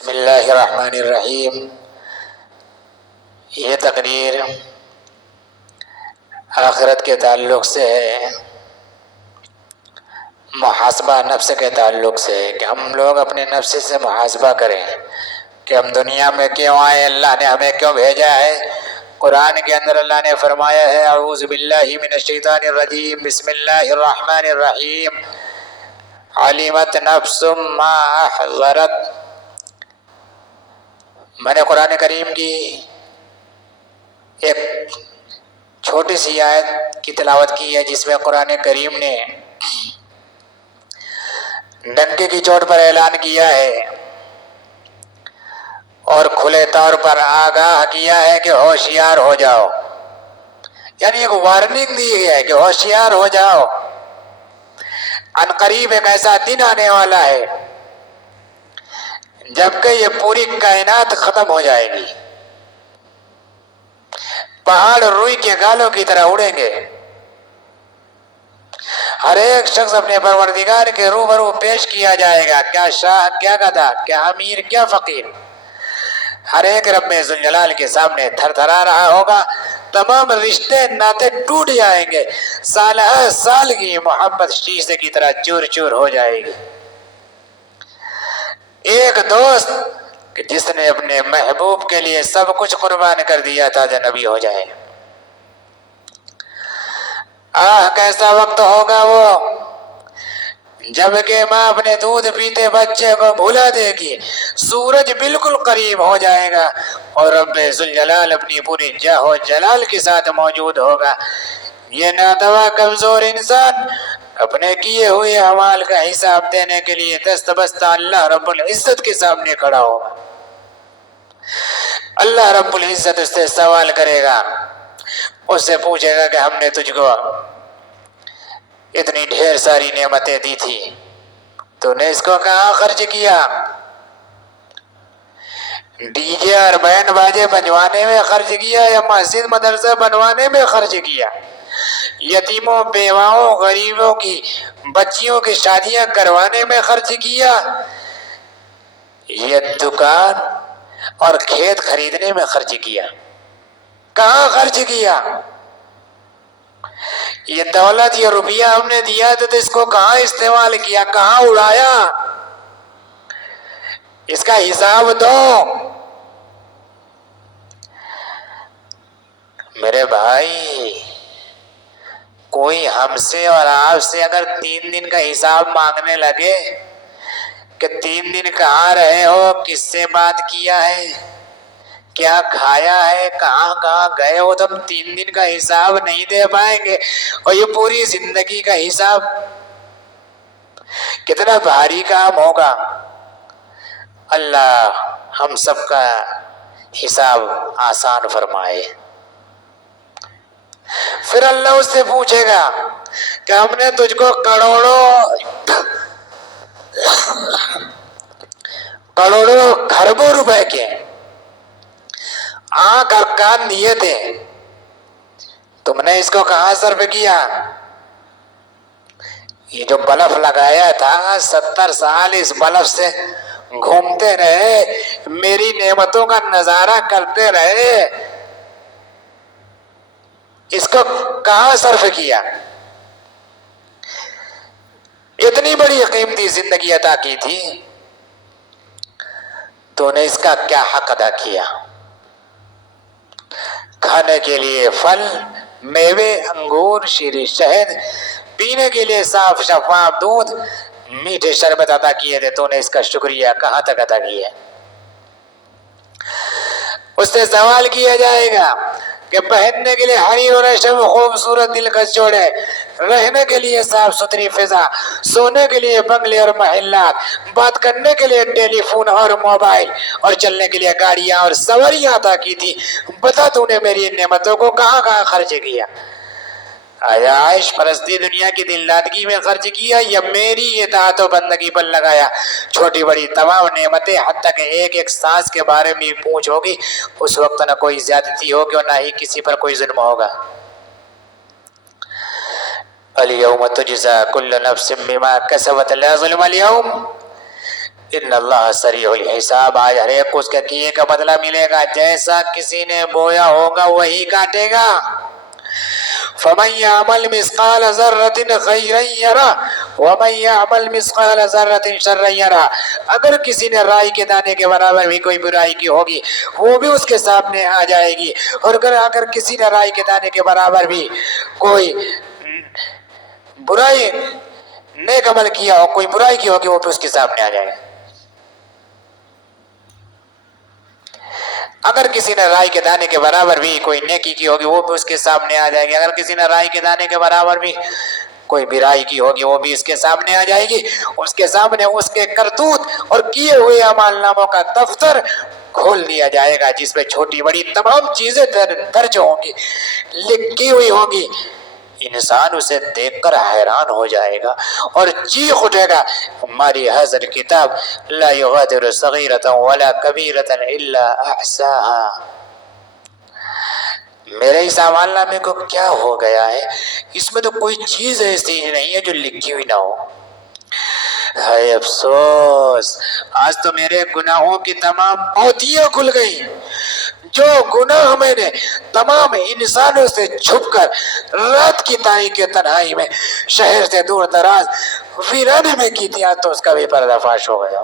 بسم اللہ الرحمن الرحیم۔ یہ تقریر آخرت کے تعلق سے ہے، محاسبہ نفس کے تعلق سے ہے کہ ہم لوگ اپنے نفس سے محاسبہ کریں کہ ہم دنیا میں کیوں آئے، اللہ نے ہمیں کیوں بھیجا ہے۔ قرآن کے اندر اللہ نے فرمایا ہے اعوذ باللہ من الشیطان الرجیم بسم اللہ الرحمن الرحیم علمت نفس ما احضرت۔ میں نے قرآن کریم کی ایک چھوٹی سی آیت کی تلاوت کی ہے جس میں قرآن کریم نے ڈنکے کی چوٹ پر اعلان کیا ہے اور کھلے طور پر آگاہ کیا ہے کہ ہوشیار ہو جاؤ، یعنی ایک وارننگ دی ہے کہ ہوشیار ہو جاؤ، ان قریب ایک ایسا دن آنے والا ہے جبکہ یہ پوری کائنات ختم ہو جائے گی، پہاڑ روئی کے گالوں کی طرح اڑیں گے، ہر ایک شخص اپنے پروردگار کے روبرو پیش کیا جائے گا، کیا شاہ کیا گدھا، کیا امیر کیا فقیر، ہر ایک رب ذوالجلال کے سامنے تھر تھرا رہا ہوگا، تمام رشتے ناطے ٹوٹ جائیں گے، سالہ سال کی محبت شیشے کی طرح چور چور ہو جائے گی۔ ایک دوست کہ جس نے اپنے محبوب کے لیے سب کچھ قربان کر دیا تھا جو نبی ہو جائے، کیسا وقت ہوگا وہ جب کہ ماں اپنے دودھ پیتے بچے کو بھلا دے گی، سورج بالکل قریب ہو جائے گا اور رب ذوالجلال اپنی پوری جاہ و جلال کے ساتھ موجود ہوگا۔ یہ ناتواں کمزور انسان اپنے کیے ہوئے اعمال کا حساب دینے کے لیے دست بستہ اللہ رب العزت کے سامنے کھڑا ہوگا۔ اللہ رب العزت اس سے سوال کرے گا، اس سے پوچھے گا کہ ہم نے تجھ کو اتنی ڈھیر ساری نعمتیں دی تھی، تو نے اس کو کہاں خرچ کیا؟ ڈی جے اور بینڈ باجے بنوانے میں خرچ کیا یا مسجد مدرسہ بنوانے میں خرچ کیا؟ یتیموں بیواؤں غریبوں کی بچیوں کی شادیاں کروانے میں خرچ کیا یا دکان اور کھیت خریدنے میں خرچ کیا؟ کہاں خرچ کیا؟ یہ دولت یہ روپیہ ہم نے دیا تو اس کو کہاں استعمال کیا، کہاں اڑایا؟ اس کا حساب دو۔ میرے بھائی، کوئی ہم سے اور آپ سے اگر 3 دن کا حساب مانگنے لگے کہ 3 دن کہاں رہے ہو، کس سے بات کیا ہے، کیا کھایا ہے، کہاں کہاں گئے ہو، تو ہم 3 دن کا حساب نہیں دے پائیں گے، اور یہ پوری زندگی کا حساب کتنا بھاری کام ہوگا۔ اللہ ہم سب کا حساب آسان فرمائے۔ پھر اللہ اس سے پوچھے گا کہ ہم نے تجھ کو کروڑوں خربوں روپے کے آنکھ اور کان دیے تھے، تم نے اس کو کہاں صرف کیا؟ یہ جو بلف لگایا تھا 70 سال اس بلف سے گھومتے رہے، میری نعمتوں کا نظارہ کرتے رہے، اس کو کہاں صرف کیا؟ اتنی بڑی قیمتی زندگی عطا کی تھی، تو نے اس کا کیا حق ادا کیا؟ کھانے کے لیے پھل، میوے، انگور، شیریں شہد، پینے کے لیے صاف شفاف دودھ، میٹھے شربت عطا کیے تھے، تو نے اس کا شکریہ کہاں تک ادا کیا؟ اس سے سوال کیا جائے گا کہ پہننے کے لیے حریر اور ریشم خوبصورت دلکش جوڑے، رہنے کے لیے صاف ستھری فضا، سونے کے لیے بنگلے اور محلات، بات کرنے کے لیے ٹیلی فون اور موبائل، اور چلنے کے لیے گاڑیاں اور سواریاں عطا کی تھی، بتا تو نے میری ان نعمتوں کو کہاں کہاں خرچ کیا؟ آیا عائش پرستی دنیا کی دلدادگی میں خرچ کیا یا میری اطاعت و بندگی پر لگایا؟ چھوٹی بڑی تمام نعمتیں حتیٰ کہ ایک ایک سانس کے بارے میں پوچھ ہوگی، اس وقت نہ کوئی زیادتی ہوگی اور نہ ہی کسی پر کوئی ظلم ہوگا۔ الیوم تجزا کل نفس بما کسبت لا ظلم اليوم۔ ان اللہ سریع الحساب، آج ہر ایک کو اس کے کیے کا بدلہ ملے گا، جیسا کسی نے بویا ہوگا وہی کاٹے گا۔ فمن يعمل مثقال ذرة خيرا يره ومن يعمل مثقال ذرة شرا يره، اگر کسی نے رائی کے دانے کے برابر بھی کوئی برائی کی ہوگی وہ بھی اس کے سامنے آ جائے گی، اور اگر کسی نے رائی کے دانے کے برابر بھی کوئی برائی نیک عمل کیا ہو، کوئی برائی کی ہوگی وہ بھی اس کے سامنے آ جائے گا۔ اگر کسی نے رائی کے دانے کے برابر بھی کوئی نیکی کی ہوگی وہ بھی اس کے سامنے آ جائے گی، اگر کسی نے رائی کے دانے کے برابر بھی کوئی برائی کی ہوگی وہ بھی اس کے سامنے آ جائے گی۔ اس کے سامنے اس کے کرتوت اور کیے ہوئے اعمال ناموں کا دفتر کھول دیا جائے گا، جس میں چھوٹی بڑی تمام چیزیں درج ہوں گی، لکھی ہوئی ہوں گی۔ انسان اسے دیکھ کر حیران ہو جائے گا اور چیخ اٹھے گا، ہماری حاضر کتاب لا یغادر صغیرۃ ولا کبیرۃ الا احصاها، میرے اس اعمال نامے کو کیا ہو گیا ہے، اس میں تو کوئی چیز ایسی نہیں ہے جو لکھی ہوئی نہ ہو۔ ہے افسوس، آج تو میرے گناہوں کی تمام پوتیاں کھل گئی، جو گناہ میں نے تمام انسانوں سے چھپ کر رات کی تاریکی تنہائی میں شہر سے دور دراز ویرانے میں کی تھی، تو اس کا بھی پردہ فاش ہو گیا۔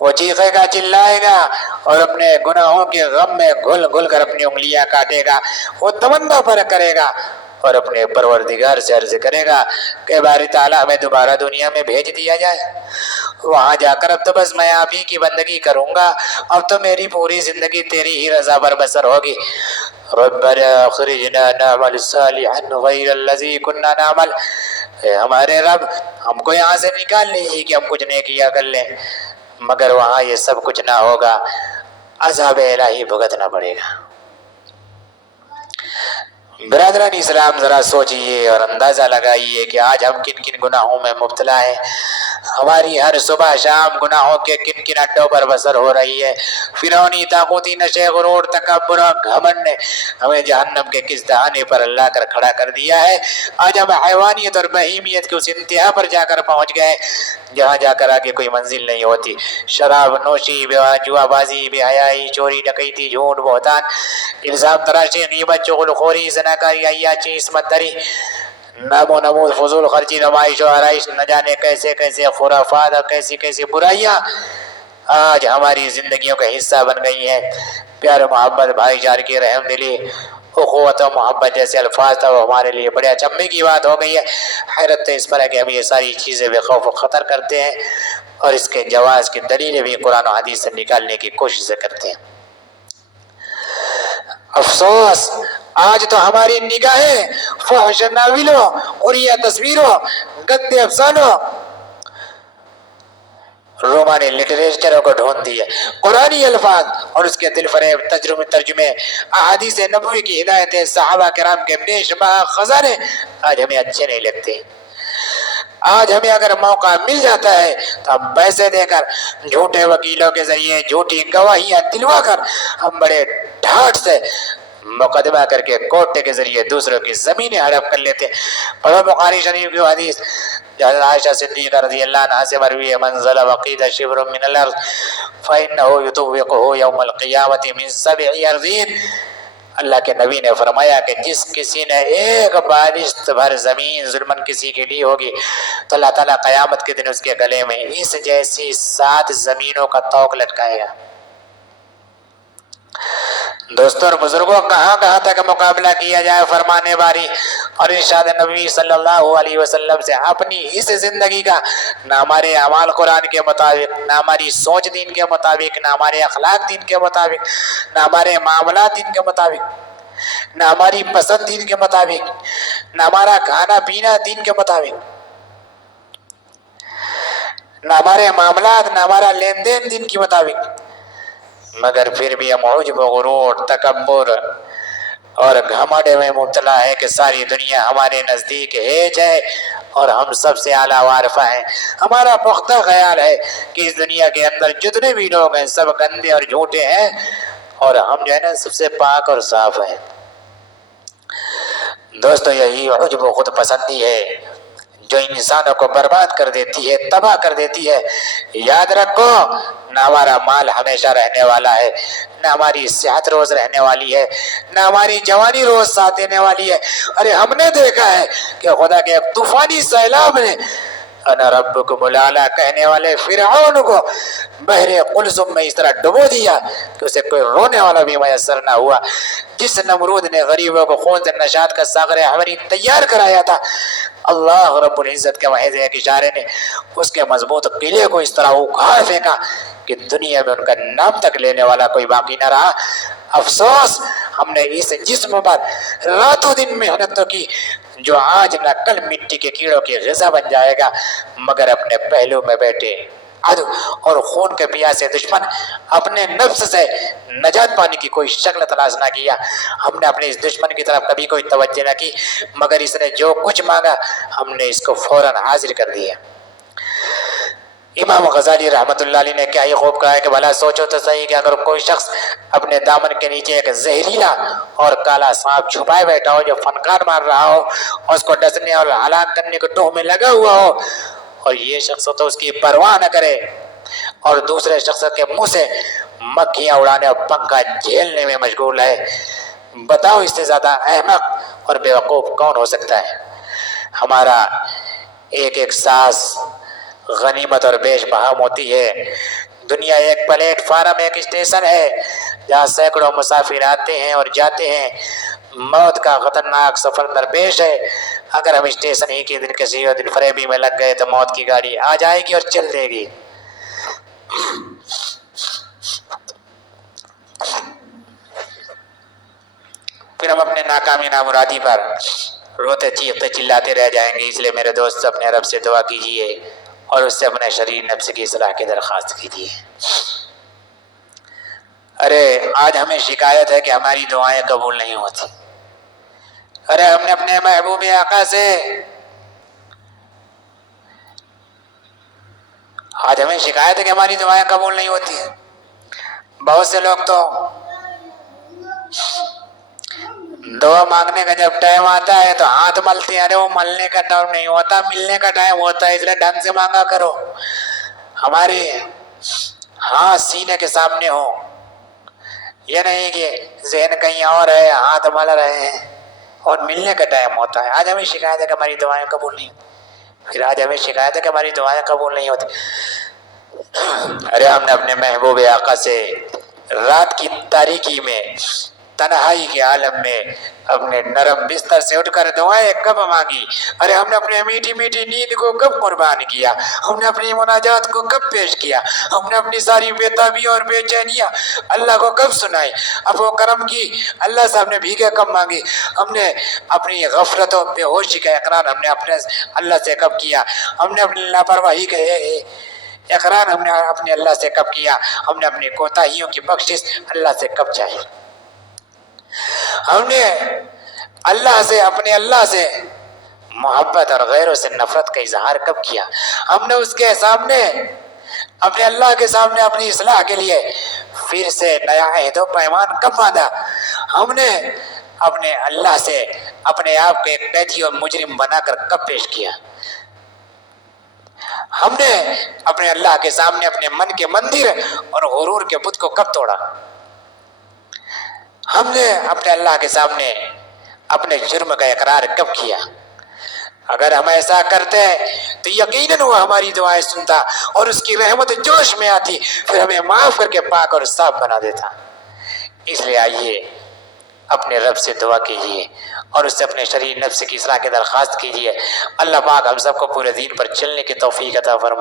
وہ چیخے گا، چلائے گا اور اپنے گناہوں کے غم میں گھل گھل کر اپنی انگلیاں کاٹے گا، وہ تمنا پر کرے گا اور اپنے پروردگار سے عرض کرے گا کہ باری تعالیٰ ہمیں دوبارہ دنیا میں بھیج دیا جائے، وہاں جا کر اب تو بس میں آپ ہی کی بندگی کروں گا، اب تو میری پوری زندگی تیری ہی رضا پر بسر ہوگی۔ ربنا اخرجنا نعمل صالحا غیر الذی کنا نعمل، اے ہمارے رب ہم کو یہاں سے نکال لیجیے کہ ہم کچھ نیکیاں کر لیں، مگر وہاں یہ سب کچھ نہ ہوگا، عذاب الہی بھگتنا پڑے گا۔ برادران اسلام، ذرا سوچئے اور اندازہ لگائیے کہ آج ہم کن کن گناہوں میں مبتلا ہیں۔ ہماری ہر صبح شام گناہوں کے کن کن اڈوں پر بسر ہو رہی ہے۔ فرعونی طاغوتی نشے غرور تکبر اور گھمنڈ نے ہمیں جہنم کے کس دہانے پر لا کر کھڑا کر دیا ہے۔ آج ہم حیوانیت اور بہیمیت کے اس انتہا پر جا کر پہنچ گئے جہاں جا کر آگے کوئی منزل نہیں ہوتی۔ شراب نوشی، جوا بازی، بے حیائی، چوری ڈکیتی، جھوٹ بہتان، الزام تراشی، غیبت، چغل خوری، زناکاری، عیاشی، عصمت دری، نام و نمود، فضول خرچی، نمائش و آرائش، نہ جانے کیسے کیسے خرافات اور کیسی کیسی برائیاں آج ہماری زندگیوں کا حصہ بن گئی ہیں۔ پیار و محبت، بھائی چارگی، رحم دلی، اخوت و محبت جیسے الفاظ تھا وہ ہمارے لیے بڑے اچنبھے کی بات ہو گئی ہے۔ حیرت اس پر ہے کہ ہم یہ ساری چیزیں بے خوف و خطر کرتے ہیں اور اس کے جواز کی دلیلیں بھی قرآن و حدیث سے نکالنے کی کوشش کرتے ہیں۔ افسوس، آج تو ہماری نگاہیں فحش ناولوں، عریہ تصویروں، گندے افسانوں، رومانی لٹریچروں کو ڈھونڈتی ہے۔ قرآنی الفاظ اور اس کے دل فریب ترجمے، احادیث نبوی کی ہدایتیں، صحابہ کرام کے بے شمار خزانے آج ہمیں اچھے نہیں لگتے۔ آج ہمیں اگر موقع مل جاتا ہے تو ہم پیسے دے کر، جھوٹے وکیلوں کے ذریعے جھوٹی گواہیاں دلوا کر، ہم بڑے ڈھاٹ سے مقدمہ کر کے کورٹ کے ذریعے دوسروں کی زمینیں ہڑپ کر لیتے۔ پڑھو بخاری شریف کی حدیث، حضرت عائشہ صدیقہ رضی اللہ عنہا سے مروی ہے، من ظلم قید شبر من الارض فإنه يطوقه يوم القیامة من 7 ارضین۔ اللہ کے نبی نے فرمایا کہ جس کسی نے ایک بالشت بھر زمین ظلمن کسی کے لیے ہوگی تو اللہ تعالیٰ قیامت کے دن اس کے گلے میں اس جیسی 7 زمینوں کا طوق لٹکائے گا۔ دوستوں اور بزرگوں، کہاں کہاں تک مقابلہ کیا جائے فرمانے باری اور ارشاد نبی صلی اللہ علیہ وسلم سے اپنی اس زندگی کا، نہ ہمارے اعمال قرآن کے مطابق، نہ ہماری سوچ دین کے مطابق، نہ ہمارے اخلاق دین کے مطابق، نہ ہمارے معاملات دین کے مطابق، نہ ہماری پسند دین کے مطابق، نہ ہمارا کھانا پینا دین کے مطابق، نہ ہمارے معاملات، نہ ہمارا لین دین دین کے مطابق، مگر پھر بھی ہم عجب و غرور، تکبر اور گھمنڈ میں مبتلا ہے کہ ساری دنیا ہمارے نزدیک ہیچ ہے اور ہم سب سے اعلیٰ وارفہ ہیں۔ ہمارا پختہ خیال ہے کہ اس دنیا کے اندر جتنے بھی لوگ ہیں سب گندے اور جھوٹے ہیں اور ہم جو ہے نا سب سے پاک اور صاف ہیں۔ دوستو، یہی عجب و خود پسندی ہے جو انسانوں کو برباد کر دیتی ہے، تباہ کر دیتی ہے۔ یاد رکھو نہ ہمارا مال ہمیشہ رہنے والا ہے، نہ ہماری صحت روز رہنے والی ہے، نہ ہماری جوانی روز ساتھ دینے والی ہے۔ ارے ہم نے دیکھا ہے کہ خدا کے ایک طوفانی سیلاب نے انا ربکم الاعلی کہنے والے فرعون کو بحر قلزم میں اس طرح ڈبو دیا کہ اسے کوئی رونے والا بھی میسر نہ ہوا۔ جس نمرود نے غریبوں کو خون سے نشاد کا ساغر حمری تیار کرایا تھا، اللہ رب العزت کے محض ایک اشارے نے اس کے مضبوط قلعے کو اس طرح اکھاڑ پھینکا کہ دنیا میں ان کا نام تک لینے والا کوئی باقی نہ رہا۔ افسوس ہم نے اس جسم پر راتوں دن محنت تو کی جو آج نہ کل مٹی کے کیڑوں کی غذا بن جائے گا، مگر اپنے پہلو میں بیٹھے عدو اور خون کے پیاسے دشمن اپنے نفس سے نجات پانے کی کوئی شکل تلاش نہ کیا۔ ہم نے اپنے اس دشمن کی طرف کبھی کوئی توجہ نہ کی، مگر اس نے جو کچھ مانگا ہم نے اس کو فوراً حاضر کر دیا۔ امام غزالی رحمت اللہ علیہ نے کیا ہی خوب کہا ہے کہ بھلا سوچو تو صحیح کہ اگر کوئی شخص اپنے دامن کے نیچے ایک زہریلا اور کالا سانپ چھپائے بیٹھا ہو جو فنکار مار رہا ہو اور اس کو ڈسنے اور ہلاک کرنے کے ٹوہ میں لگا ہوا ہو، اور یہ شخص تو اس کی پرواہ نہ کرے اور دوسرے شخص کے منہ سے مکھیاں اڑانے اور پنکھا جھیلنے میں مشغول ہے، بتاؤ اس سے زیادہ احمق اور بیوقوف کون ہو سکتا ہے؟ ہمارا ایک ایک سانس غنیمت اور بیش بہام ہوتی ہے۔ دنیا ایک پلیٹ فارم، ایک اسٹیشن ہے جہاں سینکڑوں مسافر آتے ہیں اور جاتے ہیں۔ موت کا خطرناک سفر درپیش ہے۔ اگر ہم اسٹیشن ہی کے دن کسی اور دن فریبی میں لگ گئے تو موت کی گاڑی آ جائے گی اور چل دے گی۔ پھر ہم اپنے ناکامی نامرادی پر روتے چیختے چلاتے رہ جائیں گے۔ اس لیے میرے دوست اپنے رب سے دعا کیجئے اور اس سے اپنے شریر نفس کی اصلاح کی درخواست کیجئے۔ ارے آج ہمیں شکایت ہے کہ ہماری دعائیں قبول نہیں ہوتی۔ ارے ہم نے اپنے محبوب آقا سے آج ہمیں شکایت ہے کہ ہماری دعائیں قبول نہیں ہوتی ہیں۔ بہت سے لوگ تو دعا مانگنے کا جب ٹائم آتا ہے تو ہاتھ ملتے ہیں۔ ارے وہ ملنے کا ٹائم نہیں ہوتا، ملنے کا ٹائم ہوتا ہے، اس لیے ڈھنگ سے مانگا کرو۔ ہمارے ہاتھ سینے کے سامنے ہو، یہ نہیں کہ ذہن کہیں اور ہے، ہاتھ مل رہے ہیں اور ملنے کا ٹائم ہوتا ہے۔ آج ہمیں شکایت ہے کہ ہماری دعائیں قبول نہیں ہوتی۔ پھر آج ہمیں شکایت ہے کہ ہماری دعائیں قبول نہیں ہوتی۔ ارے ہم نے اپنے محبوب آقا سے رات کی تاریکی میں، تنہائی کے عالم میں اپنے نرم بستر سے اٹھ کر دعائیں کب مانگی؟ ارے ہم نے اپنے میٹھی میٹھی نیند کو کب قربان کیا؟ ہم نے اپنی مناجات کو کب پیش کیا؟ ہم نے اپنی ساری بے اور بے چینیاں اللہ کو کب سنائی؟ اب وہ کرم کی اللہ سے ہم نے بھیگے کب مانگی؟ ہم نے اپنی غفلت و بے ہوشی کا اقرار ہم نے اپنے اللہ سے کب کیا؟ ہم نے اپنی لاپرواہی کے اقرار ہم نے اپنے اللہ سے کب کیا؟ ہم نے اپنی کوتاہیوں کی بخشش اللہ سے کب چاہی؟ ہم نے اپنے اللہ سے محبت اور غیروں سے نفرت کا اظہار کب کیا؟ ہم نے اس کے سامنے، اپنے اللہ کے سامنے اپنی اصلاح کے لیے پھر سے نیا عہد و پیمان کب باندھا؟ ہم نے اپنے اللہ سے اپنے آپ کو ایک قیدی اور مجرم بنا کر کب پیش کیا؟ ہم نے اپنے اللہ کے سامنے اپنے من کے مندر اور غرور کے بت کو کب توڑا؟ ہم نے اپنے اللہ کے سامنے اپنے جرم کا اقرار کب کیا؟ اگر ہم ایسا کرتے تو یقیناً وہ ہماری دعائیں سنتا اور اس کی رحمت جوش میں آتی، پھر ہمیں معاف کر کے پاک اور صاف بنا دیتا۔ اس لیے آئیے اپنے رب سے دعا کیجیے اور اس سے اپنے شریر نفس کی اصلاح کی درخواست کیجیے۔ اللہ پاک ہم سب کو پورے دین پر چلنے کی توفیق عطا فرمائے۔